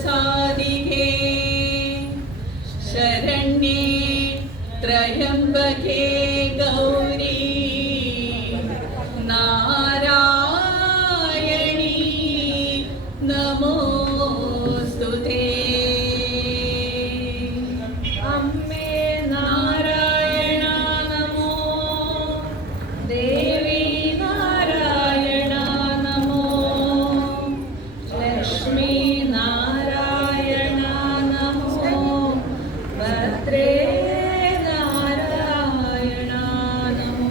प्रसादिके शरण्ये त्रयम्बके गौरी नारायणी नमोस्तुते। अम्मे नारायण नमो, देवी नारायण नमो, लक्ष्मी नारायण नमो, भद्रे नारायण नमो।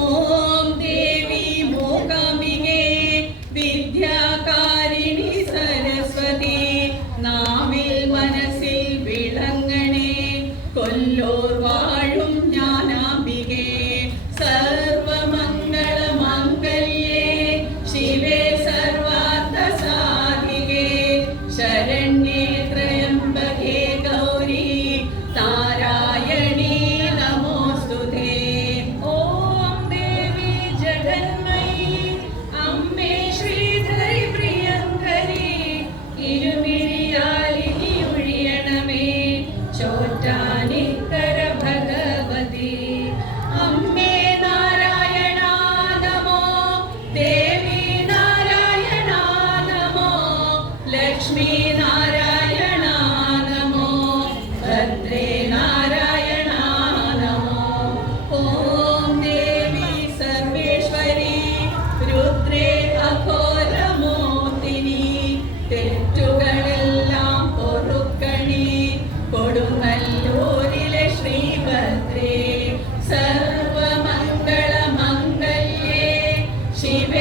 ओम देवी मूकाम्बिके विद्याकारिणी सरस्वती नाविल मनസ്സിൽ വിളങ്ങണേ കൊല്ലൂർ വാഴും ജ്ഞാനാംബികേ സർവമംഗളമംഗല്യേ ശിവേ സർവാർത്ഥസാധികേ ശരണ്യേ ത്രയംബകേ ഗൗരി നാരായണീ നമോസ്തുതേ। ഓം ദേവി ജഗന്മയി അമ്മേ ശ്രീധരി പ്രിയങ്കരി ഇരുമിഴിയാലിനി ഒഴിയണമേ ചോറ്റാനിക്കര ഭഗവതി। അമ്മേ നാരായണ നമോ, ദേവി നാരായണ നമോ, ലക്ഷ്മി നാരായണ നമോ, ഭദ്രേ നാരായണ നമോ। ഓം ദേവി സർവേശ്വരി രുദ്രേ അഘോരമൂർത്തിനി തെറ്റുകളെല്ലാം പൊറുക്കണി കൊടുങ്ങല്ലൂരിലെ ശ്രീഭദ്രേ സർവമംഗളമംഗല്യേ ശിവേ